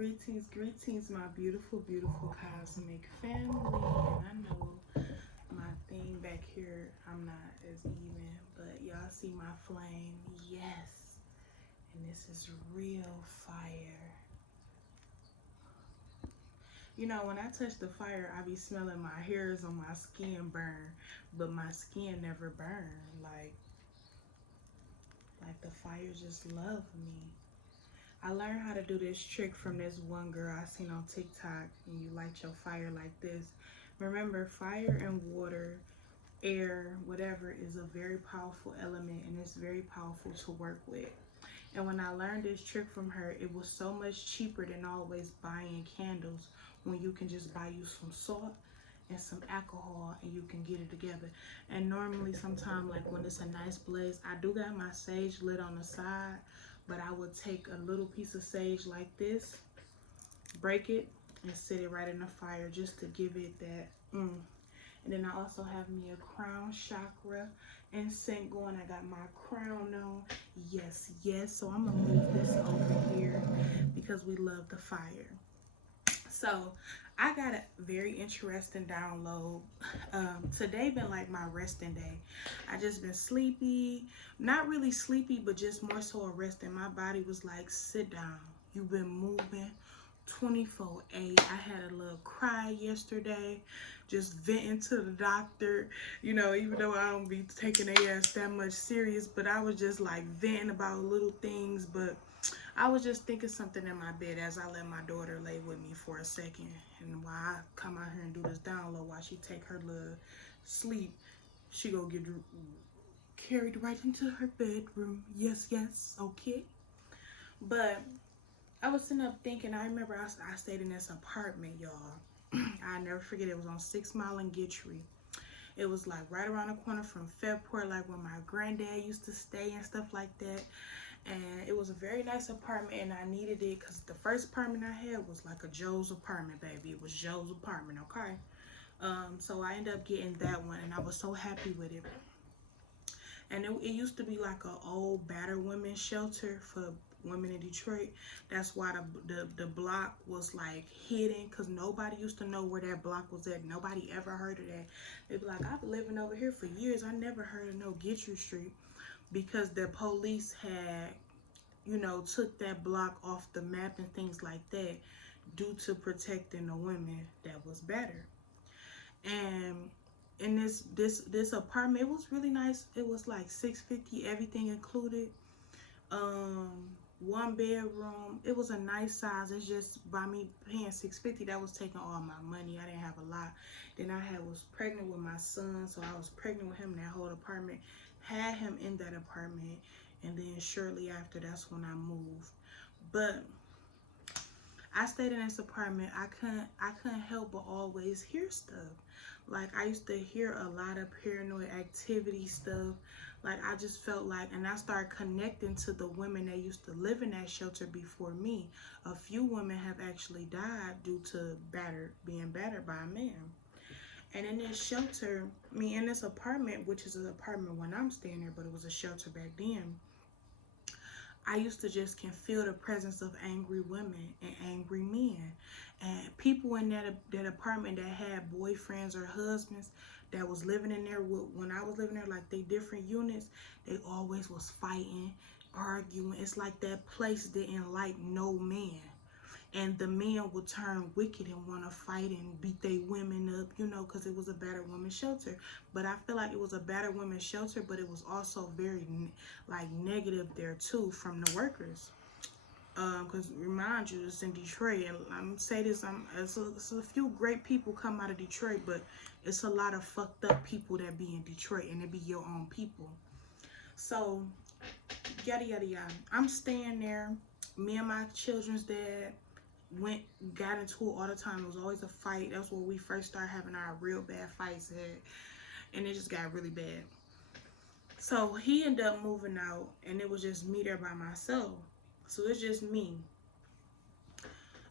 Greetings, my beautiful, beautiful cosmic family. And I know my thing back here, I'm not as even, but y'all see my flame? Yes. And this is real fire. You know, when I touch the fire, I be smelling my hairs on my skin burn, but my skin never burn. Like the fire just love me. I learned how to do this trick from this one girl I seen on TikTok, and you light your fire like this. Remember, fire and water, air, whatever, is a very powerful element, and it's very powerful to work with. And when I learned this trick from her, it was so much cheaper than always buying candles, when you can just buy you some salt and some alcohol and you can get it together. And normally sometime, like when it's a nice blaze, I do got my sage lit on the side, but I would take a little piece of sage like this, break it, and set it right in the fire just to give it that And then I also have me a crown chakra incense going. I got my crown on. Yes, yes. So I'm gonna move this over here because we love the fire. So I got a very interesting download. Today been like my resting day. I just been sleepy, not really sleepy, but just more so a resting. My body was like, sit down. You've been moving 24/8. I had a little cry yesterday, just venting to the doctor, you know, even though I don't be taking their ass that much serious, but I was just like venting about little things. But I was just thinking something in my bed as I let my daughter lay with me for a second, and while I come out here and do this download, while she take her little sleep, she go get carried right into her bedroom. Yes, yes, okay. But I was sitting up thinking, I remember I stayed in this apartment, y'all. I never forget, it was on 6 Mile and Gitchery. It was like right around the corner from Fairport, like where my granddad used to stay and stuff like that. And it was a very nice apartment, and I needed it because the first apartment I had was like a Joe's apartment, baby. It was Joe's apartment, okay? So I ended up getting that one, and I was so happy with it. And it used to be like an old battered women's shelter for women in Detroit. That's why the block was like hidden, because nobody used to know where that block was at. Nobody ever heard of that. They'd be like, I've been living over here for years. I never heard of no Gitchery Street, because the police had, you know, took that block off the map and things like that due to protecting the women that was better. And in this apartment, it was really nice. It was like $650, everything included. One bedroom. It was a nice size. It's just by me paying $650, that was taking all my money. I didn't have a lot. Then I was pregnant with my son, so I was pregnant with him in that whole apartment. Had him in that apartment, and then shortly after, that's when I moved. But I stayed in this apartment. I couldn't help but always hear stuff. Like, I used to hear a lot of paranoid activity stuff. Like, I just felt like, and I started connecting to the women that used to live in that shelter before me. A few women have actually died due to being battered by a man. And in this shelter, in this apartment, which is an apartment when I'm staying there, but it was a shelter back then, I used to just can feel the presence of angry women and angry men, and people in that apartment that had boyfriends or husbands that was living in there when I was living there, like they different units. They always was fighting, arguing. It's like that place didn't like no man. And the men would turn wicked and want to fight and beat their women up, you know, because it was a battered women's shelter. But I feel like it was a battered women's shelter, but it was also very like negative there too from the workers. Because remind you, it's in Detroit, and I'm say this, it's a few great people come out of Detroit, but it's a lot of fucked up people that be in Detroit, and it be your own people. So yada yada yada. I'm staying there. Me and my children's dad got into it all the time. It was always a fight. That's where we first started having our real bad fights at, and it just got really bad. So he ended up moving out, and it was just me there by myself. So it's just me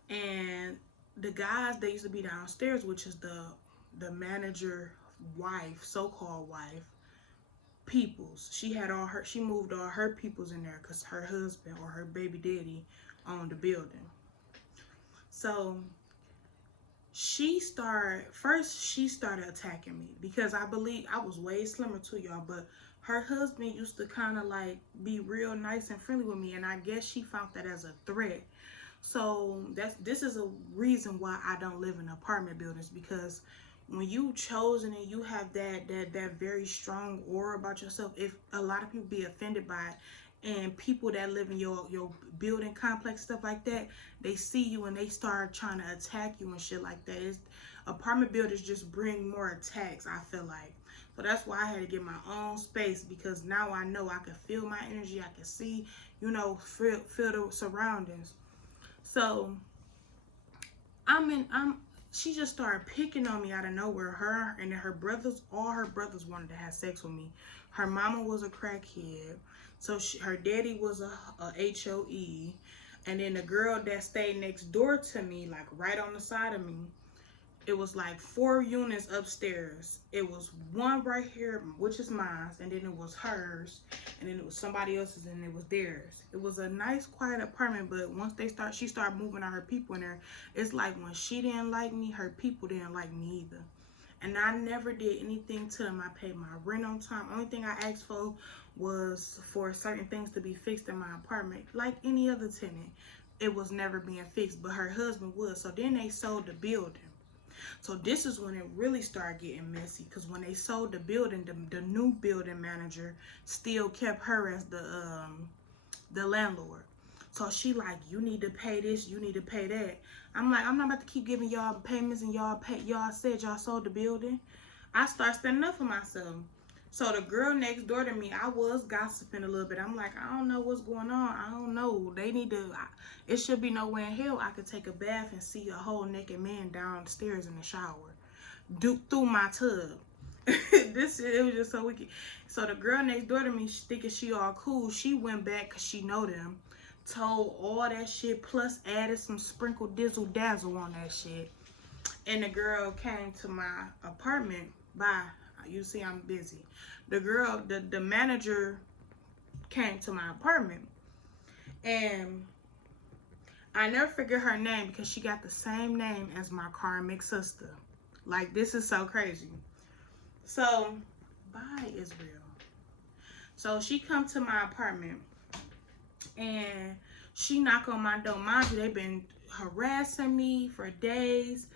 and the guys that used to be downstairs, which is the manager wife, so-called wife, peoples. She moved all her peoples in there because her husband or her baby daddy owned the building. So she started attacking me because I believe I was way slimmer too, y'all, but her husband used to kind of like be real nice and friendly with me, and I guess she found that as a threat. So this is a reason why I don't live in apartment buildings, because when you chosen and you have that very strong aura about yourself, if a lot of people be offended by it, and people that live in your building complex, stuff like that, they see you and they start trying to attack you and shit like that. Apartment buildings just bring more attacks, I feel like. So that's why I had to get my own space, because now I know I can feel my energy, I can see, feel the surroundings. So I'm she just started picking on me out of nowhere. Her and her brothers, all her brothers wanted to have sex with me. Her mama was a crackhead, so her daddy was a HOE, and then the girl that stayed next door to me, like right on the side of me, it was like 4 units upstairs. It was one right here, which is mine, and then it was hers, and then it was somebody else's, and it was theirs. It was a nice, quiet apartment, but once she started moving all her people in there, it's like when she didn't like me, her people didn't like me either. And I never did anything to them. I paid my rent on time. Only thing I asked for was for certain things to be fixed in my apartment, like any other tenant. It was never being fixed, but her husband was. So then they sold the building. So this is when it really started getting messy, because when they sold the building, the new building manager still kept her as the landlord. So she like, you need to pay this, you need to pay that. I'm like, I'm not about to keep giving y'all payments and y'all said y'all sold the building. I start standing up for myself. So the girl next door to me, I was gossiping a little bit. I'm like, I don't know what's going on. I don't know. They need to, it should be nowhere in hell I could take a bath and see a whole naked man downstairs in the shower. Through my tub. It was just so wicked. So the girl next door to me, thinking she all cool, she went back because she know them, told all that shit, plus added some sprinkle dizzle dazzle on that shit. And the girl came to my apartment. Bye. You see, I'm busy. The manager came to my apartment, and I never forget her name because she got the same name as my karmic sister. Like, this is so crazy. So, bye, Israel. So she come to my apartment, and she knock on my door. Mind you, they been harassing me for days.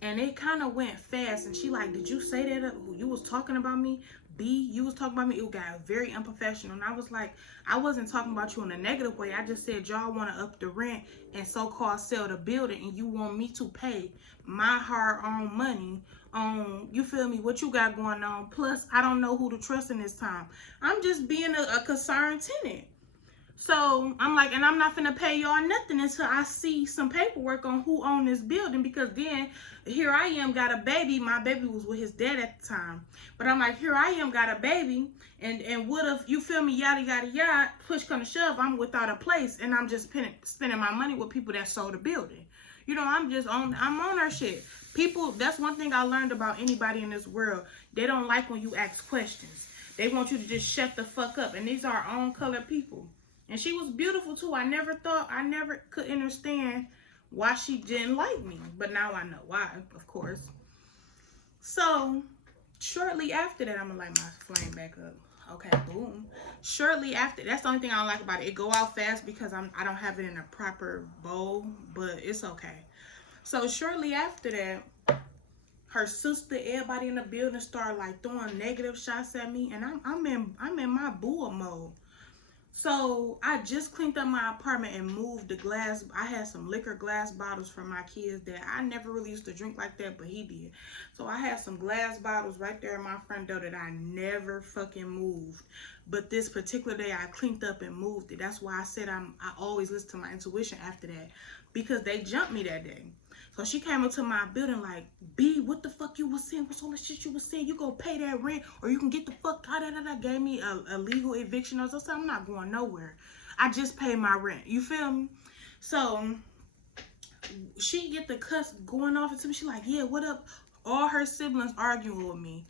And it kind of went fast. And she like, did you say that you was talking about me? B, you was talking about me? It got very unprofessional. And I was like, I wasn't talking about you in a negative way. I just said y'all want to up the rent and so-called sell the building. And you want me to pay my hard-earned money on, you feel me, what you got going on. Plus, I don't know who to trust in this time. I'm just being a concerned tenant. So I'm like, and I'm not finna pay y'all nothing until I see some paperwork on who owned this building, because then here I am, got a baby. My baby was with his dad at the time. But I'm like, here I am, got a baby, and what if, you feel me, yada, yada, yada, push come to shove, I'm without a place, and I'm just spending my money with people that sold the building. I'm on our shit. People, that's one thing I learned about anybody in this world. They don't like when you ask questions. They want you to just shut the fuck up. And these are our own color people. And she was beautiful too. I never could understand why she didn't like me. But now I know why, of course. So, shortly after that, I'm gonna light my flame back up. Okay, boom. Shortly after, that's the only thing I don't like about it. It go out fast because I don't have it in a proper bowl, but it's okay. So shortly after that, her sister, everybody in the building started like throwing negative shots at me, and I'm in my bull mode. So I just cleaned up my apartment and moved the glass. I had some liquor glass bottles for my kids that I never really used to drink like that, but he did. So I had some glass bottles right there in my front door that I never fucking moved. But this particular day I cleaned up and moved it. That's why I said I always listen to my intuition after that, because they jumped me that day. So she came into my building like, B, what the fuck you was saying? What's all the shit you was saying? You go pay that rent or you can get the fuck out of that. Gave me a legal eviction. I was like, I'm not going nowhere. I just paid my rent. You feel me? So she get the cuss going off into me. She like, yeah, what up? All her siblings arguing with me.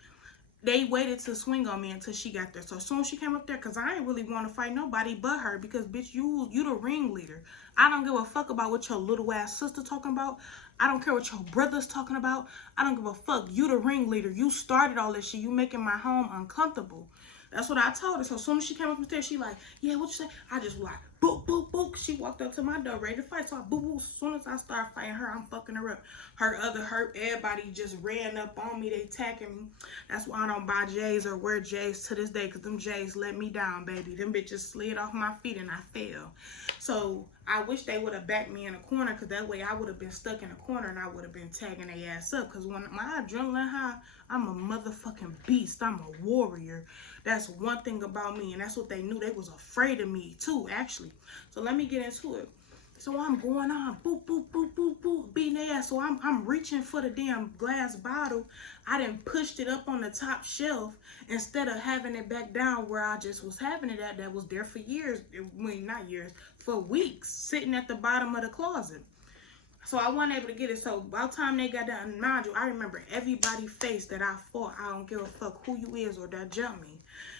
they waited to swing on me until she got there. So as soon as she came up there, because I ain't really want to fight nobody but her, because bitch, you the ringleader. I don't give a fuck about what your little ass sister talking about. I don't care what your brother's talking about. I don't give a fuck. You the ringleader. You started all this shit. You making my home uncomfortable. That's what I told her. So as soon as she came up the stairs, she like, yeah, what you say? I just like, boop, boop, boop. She walked up to my door ready to fight. So I boop, boop. As soon as I start fighting her, I'm fucking her up. Everybody just ran up on me. They attacking me. That's why I don't buy J's or wear J's to this day, because them J's let me down, baby. Them bitches slid off my feet and I fell. So I wish they would have backed me in a corner, because that way I would have been stuck in a corner and I would have been tagging their ass up. Because when my adrenaline high, I'm a motherfucking beast. I'm a warrior. That's one thing about me, and that's what they knew. They was afraid of me too, actually. So let me get into it. So I'm going on, boop, boop, boop, boop, boop, beating their ass. So I'm reaching for the damn glass bottle. I done pushed it up on the top shelf instead of having it back down where I just was having it at. That was there for years, well, not years, for weeks, sitting at the bottom of the closet. So I wasn't able to get it. So by the time they got down, mind you, I remember everybody's face that I fought. I don't give a fuck who you is or that jumped me.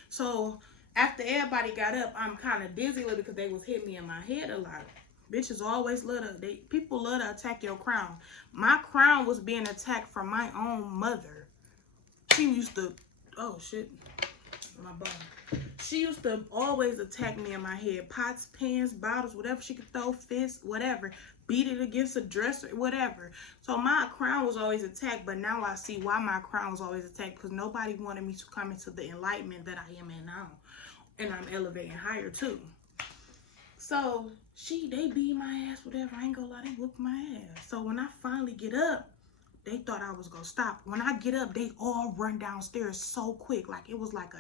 So after everybody got up, I'm kind of dizzy with it because they was hitting me in my head a lot. Bitches always love to, people love to attack your crown. My crown was being attacked from my own mother. She used to, oh shit, my bum. She used to always attack me in my head. Pots, pans, bottles, whatever she could throw, fists, whatever. Beat it against a dresser, whatever. So my crown was always attacked, but now I see why my crown was always attacked, because nobody wanted me to come into the enlightenment that I am in now. And I'm elevating higher too. So they beat my ass, whatever. I ain't gonna lie, they whooped my ass. So when I finally get up, they thought I was gonna stop. When I get up, they all run downstairs so quick. Like it was like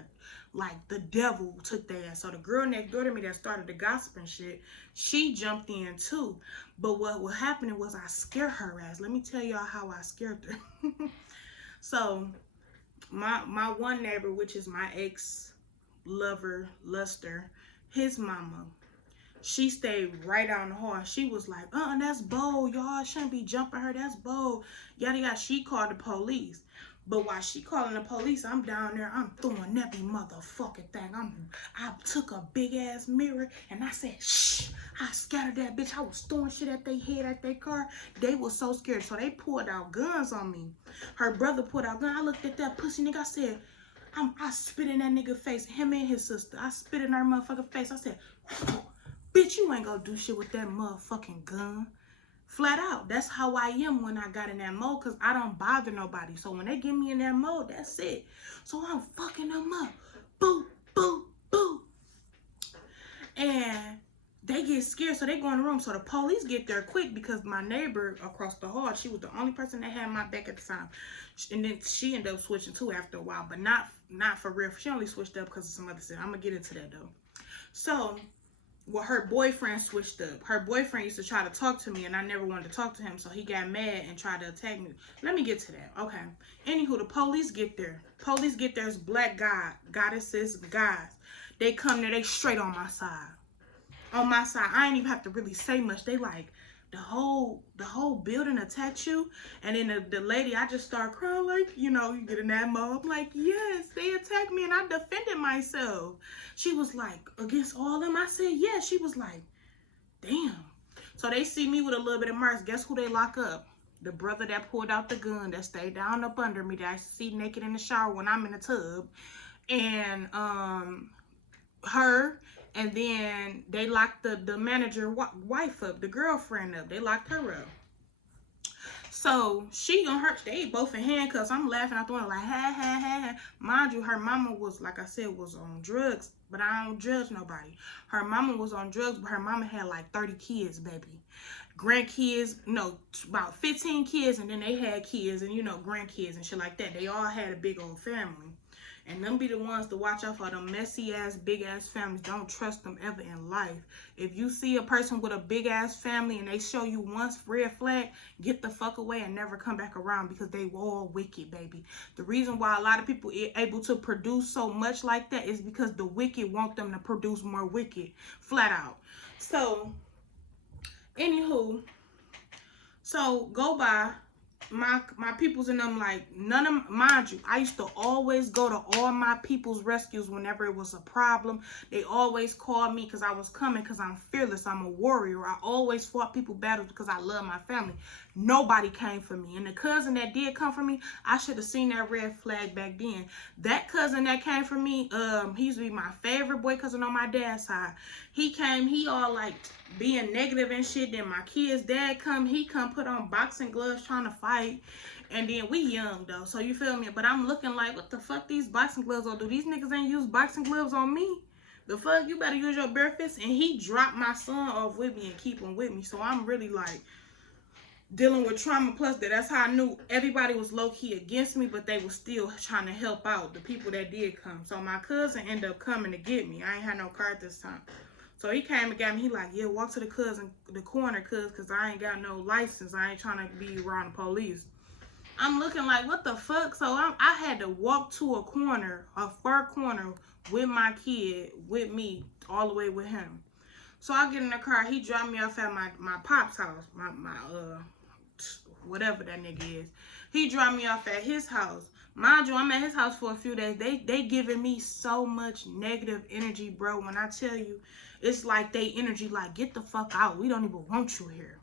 the devil took their ass. So the girl next door to me that started the gossip and shit, she jumped in too. But what happened was I scared her ass. Let me tell y'all how I scared her. So my one neighbor, which is my ex lover, Luster, his mama, she stayed right out in the hall. She was like, that's bold. Y'all shouldn't be jumping her. That's bold. Yada yada. She called the police. But while she calling the police, I'm down there. I'm throwing every motherfucking thing. I took a big ass mirror and I said, shh. I scattered that bitch. I was throwing shit at their head, at their car. They was so scared. So they pulled out guns on me. Her brother pulled out guns. I looked at that pussy nigga. I said, I spit in that nigga face. Him and his sister. I spit in her motherfucking face. I said, bitch, you ain't gonna do shit with that motherfucking gun. Flat out. That's how I am when I got in that mode, because I don't bother nobody. So when they get me in that mode, that's it. So I'm fucking them up. Boo, boo, boo. And they get scared, so they go in the room. So the police get there quick, because my neighbor across the hall, she was the only person that had my back at the time. And then she ended up switching too after a while, but not for real. She only switched up because of some other shit. I'm gonna get into that though. So, well, her boyfriend switched up. Her boyfriend used to try to talk to me, and I never wanted to talk to him, so he got mad and tried to attack me. Let me get to that. Okay. Anywho, the police get there. Police get there. It's black goddesses, guys. They come there. They straight on my side. On my side. I ain't even have to really say much. They like, the whole building attacked you. And then the lady, I just start crying like, you get in that mode. I'm like, yes, they attacked me and I defended myself. She was like, against all of them? I said, yeah. She was like, damn. So they see me with a little bit of mercy. Guess who they lock up? The brother that pulled out the gun, that stayed down up under me, that I see naked in the shower when I'm in the tub. And her. And then they locked the manager wife up, the girlfriend up. They locked her up. So she gonna hurt. They both in handcuffs. I'm laughing out the window like, ha, ha, ha, ha. Mind you, her mama was, like I said, was on drugs. But I don't judge nobody. Her mama was on drugs, but her mama had like 30 kids, baby. Grandkids, about 15 kids. And then they had kids and, grandkids and shit like that. They all had a big old family. And them be the ones to watch out for. Them messy ass, big ass families. Don't trust them ever in life. If you see a person with a big ass family and they show you once red flag, get the fuck away and never come back around, because they all wicked, baby. The reason why a lot of people are able to produce so much like that is because the wicked want them to produce more wicked. Flat out. So, anywho, so go by. my peoples and them, like, none of, mind you, I used to always go to all my people's rescues whenever it was a problem. They always called me because I was coming, because I'm fearless. I'm a warrior. I always fought people battles because I love my family. Nobody came for me. And the cousin that did come for me, I should have seen that red flag back then. That cousin that came for me, he used to be my favorite boy cousin on my dad's side. He came, he all like being negative and shit. Then my kid's dad he come put on boxing gloves trying to fight. And then we young though, so you feel me? But I'm looking like, what the fuck these boxing gloves on? Do these niggas ain't use boxing gloves on me? The fuck, you better use your bare fist. And he dropped my son off with me and keep him with me. So I'm really like dealing with trauma. Plus that's how I knew everybody was low-key against me, but they was still trying to help out the people that did come. So my cousin ended up coming to get me. I ain't had no car this time. So he came and got me. He like, yeah, walk to the corner, cause I ain't got no license. I ain't trying to be around the police. I'm looking like, what the fuck? So I had to walk to a corner, a far corner, with my kid, with me, all the way with him. So I get in the car. He dropped me off at my pop's house, my whatever that nigga is. He dropped me off at his house. Mind you, I'm at his house for a few days. They giving me so much negative energy, bro. When I tell you, it's like they energy like, get the fuck out. We don't even want you here.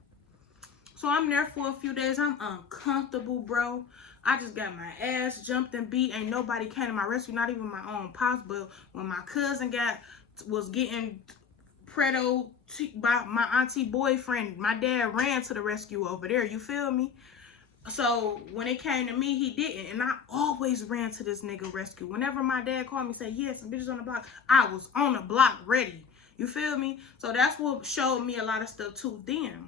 So I'm there for a few days. I'm uncomfortable, bro. I just got my ass jumped and beat. Ain't nobody came to my rescue, not even my own pops. But when my cousin was getting predo by my auntie boyfriend, my dad ran to the rescue over there. You feel me? So when it came to me, he didn't. And I always ran to this nigga rescue. Whenever my dad called me and said, yeah, some bitches on the block, I was on the block ready. You feel me? So that's what showed me a lot of stuff too then.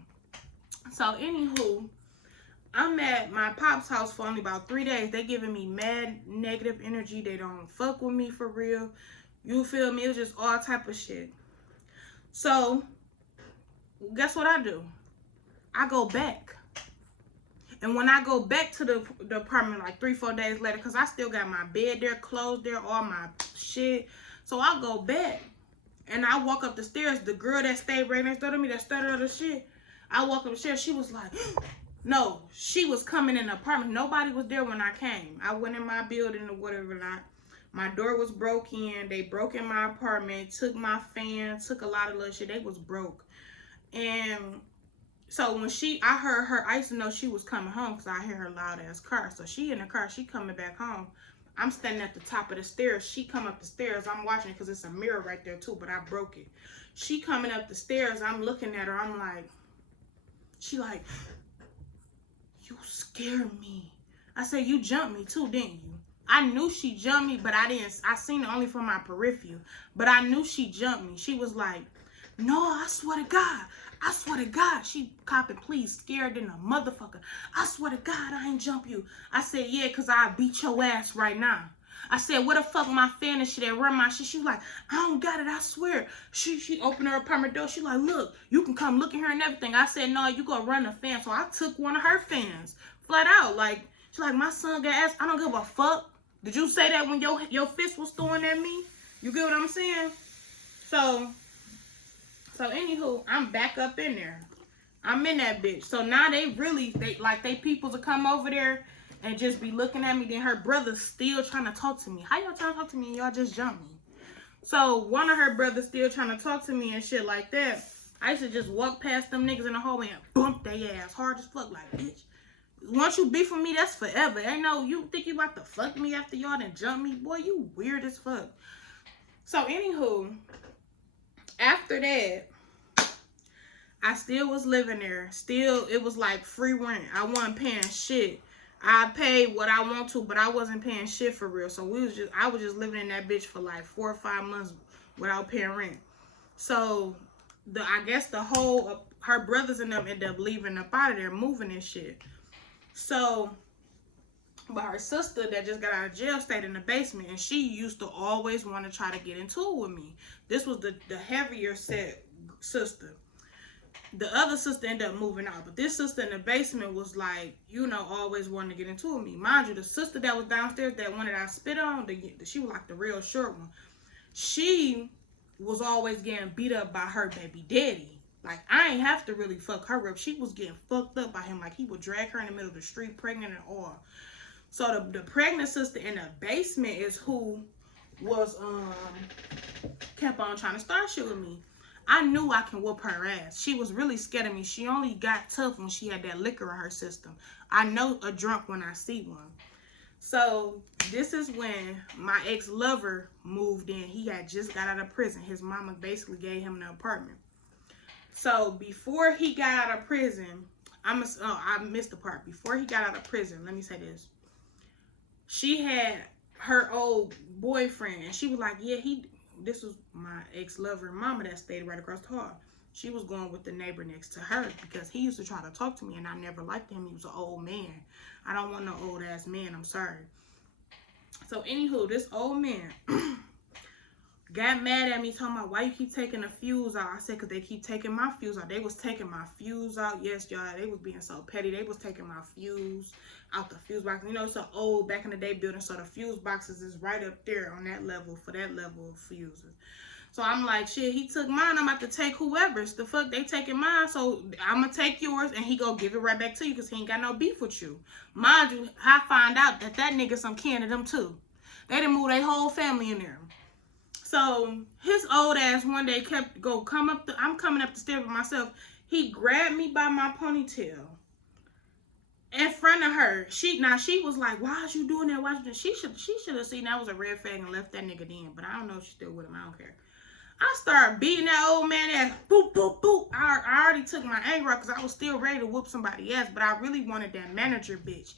So anywho, I'm at my pop's house for only about 3 days. They giving me mad negative energy. They don't fuck with me for real. You feel me? It was just all type of shit. So guess what I do? I go back. And when I go back to the apartment like 3-4 days later, because I still got my bed there, clothes there, all my shit. So I go back and I walk up the stairs. The girl that stayed right next door to me, that started the shit, I walk up the stairs. She was like, no, she was coming in the apartment. Nobody was there when I came. I went in my building or whatever not. My door was broke in. They broke in my apartment, took my fan, took a lot of little shit. They was broke. And so when I heard her, I used to know she was coming home because I hear her loud ass car. So she in the car, she coming back home. I'm standing at the top of the stairs. She come up the stairs. I'm watching it because it's a mirror right there too, but I broke it. She coming up the stairs. I'm looking at her. I'm like, she like, you scared me. I said, you jumped me too, didn't you? I knew she jumped me, but I seen it only from my peripheral. But I knew she jumped me. She was like, no, I swear to God. I swear to God. She copping, please, scared than a motherfucker. I swear to God, I ain't jump you. I said, yeah, because I beat your ass right now. I said, what the fuck my fan and shit that run my shit? She was like, I don't got it, I swear. She opened her apartment door. She like, look, you can come look at her and everything. I said, no, you go run the fan. So I took one of her fans, flat out. Like, she like, my son got ass. I don't give a fuck. Did you say that when your fist was throwing at me? You get what I'm saying? So anywho, I'm back up in there. I'm in that bitch. So now they people to come over there and just be looking at me. Then her brother's still trying to talk to me. How y'all trying to talk to me and y'all just jumped me? So one of her brothers still trying to talk to me and shit like that. I used to just walk past them niggas in the hallway and bump their ass hard as fuck. Like, bitch, once you beef with me, that's forever. Ain't no, you think you about to fuck me after y'all done jump me? Boy, you weird as fuck. So anywho, after that, I still was living there. Still, it was like free rent. I wasn't paying shit. I paid what I want to, but I wasn't paying shit for real. So I was just living in that bitch for like 4 or 5 months without paying rent. So I guess her brothers and them ended up leaving up out of there, moving and shit. So, but her sister that just got out of jail stayed in the basement, and she used to always want to try to get into it with me. This was the heavier set sister. The other sister ended up moving out, but this sister in the basement was like, always wanting to get into it with me. Mind you, the sister that was downstairs, that one that I spit on, she was like the real short one. She was always getting beat up by her baby daddy. Like, I ain't have to really fuck her up. She was getting fucked up by him. Like, he would drag her in the middle of the street, pregnant and all. So the pregnant sister in the basement is who was kept on trying to start shit with me. I knew I can whoop her ass. She was really scared of me. She only got tough when she had that liquor in her system. I know a drunk when I see one. So this is when my ex-lover moved in. He had just got out of prison. His mama basically gave him an apartment. So before he got out of prison, I missed the part. Before he got out of prison, let me say this. She had her old boyfriend, and she was like, yeah, this was my ex-lover mama that stayed right across the hall. She was going with the neighbor next to her because he used to try to talk to me, and I never liked him. He was an old man. I don't want no old ass man. I'm sorry. So anywho, this old man got mad at me, talking about, why you keep taking the fuse out? I said, because they keep taking my fuse out. They was taking my fuse out. Yes, y'all, they was being so petty. They was taking my fuse out the fuse box. You know, it's an old, back in the day building, so the fuse boxes is right up there on that level, for that level of fuses. So I'm like, shit, he took mine. I'm about to take whoever's. The fuck, they taking mine, so I'm going to take yours, and he go give it right back to you because he ain't got no beef with you. Mind you, I find out that nigga some kin of them, too. They done moved their whole family in there. So his old ass one day I'm coming up the stairs with myself. He grabbed me by my ponytail in front of her. She was like, why is you doing that? Why you She should have seen that was a red flag and left that nigga then. But I don't know if she's still with him. I don't care. I started beating that old man ass. Boop, boop, boop. I already took my anger out because I was still ready to whoop somebody else. But I really wanted that manager bitch.